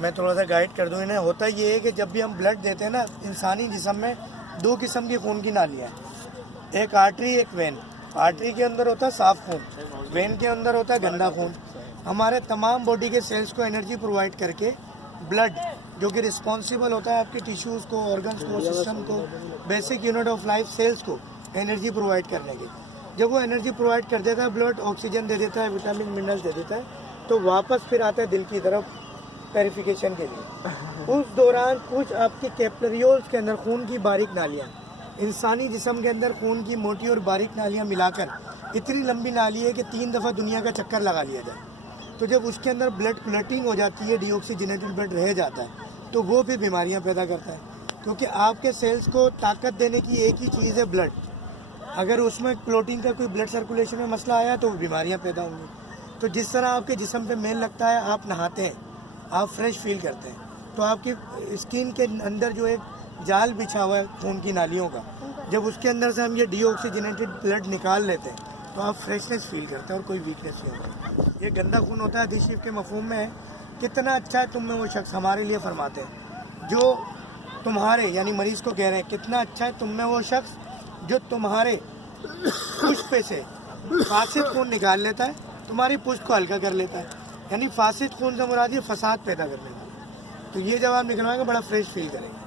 میں تھوڑا سا گائیڈ کر دوں انہیں. ہوتا یہ ہے کہ جب بھی ہم بلڈ دیتے ہیں نا انسانی جسم میں 2 قسم کی خون کی نالیاں ہیں, ایک آرٹری ایک وین. آرٹری کے اندر ہوتا ہے صاف خون, وین کے اندر ہوتا ہے گندا خون. ہمارے تمام باڈی کے سیلز کو انرجی پرووائڈ کر کے بلڈ جو کہ رسپانسیبل ہوتا ہے آپ کے ٹیشوز کو, آرگنز کو, سسٹم کو, basic unit of life cells کو انرجی پرووائڈ کرنے کی. جب وہ انرجی پرووائڈ کر دیتا ہے بلڈ, آکسیجن دے دیتا ہے, وٹامن منرلز دے دیتا ہے, تو واپس پھر آتا ہے دل کی طرف پیریفیکیشن کے لیے. اس دوران کچھ آپ کے کیپلریولز کے اندر خون کی باریک نالیاں, انسانی جسم کے اندر خون کی موٹی اور باریک نالیاں ملا کر اتنی لمبی نالی ہے کہ 3 دفعہ دنیا کا چکر لگا لیا جائے. تو جب اس کے اندر بلڈ کلٹنگ ہو جاتی ہے, ڈی آکسیجنیٹڈ بلڈ رہ جاتا ہے, تو وہ بھی بیماریاں پیدا کرتا ہے. کیونکہ آپ کے سیلز کو طاقت دینے کی ایک ہی چیز ہے بلڈ. اگر اس میں کلوٹنگ کا کوئی بلڈ سرکولیشن میں مسئلہ آیا تو بیماریاں پیدا ہوں گی. تو جس طرح آپ کے جسم پہ میل لگتا ہے, آپ نہاتے ہیں, آپ فریش فیل کرتے ہیں, تو آپ کی اسکن کے اندر جو ایک جال بچھا ہوا ہے خون کی نالیوں کا, جب اس کے اندر سے ہم یہ ڈی آکسیجنیٹڈ بلڈ نکال لیتے ہیں تو آپ فریشنس فیل کرتے ہیں اور کوئی ویکنیس نہیں ہوتی. یہ گندا خون ہوتا ہے حدیث شریف کے مفہوم میں ہے, کتنا اچھا ہے تم میں وہ شخص, ہمارے لیے فرماتے ہیں جو تمہارے یعنی مریض کو کہہ رہے ہیں کتنا اچھا ہے تم میں وہ شخص جو تمہارے پشت پہ سے فاسد خون نکال لیتا ہے, تمہاری پشت کو ہلکا کر لیتا ہے. یعنی فاسد خون سے مراد یہ فساد پیدا کرنے والا. تو یہ جب آپ نکلوائیں گے بڑا فریش فیل کریں گے.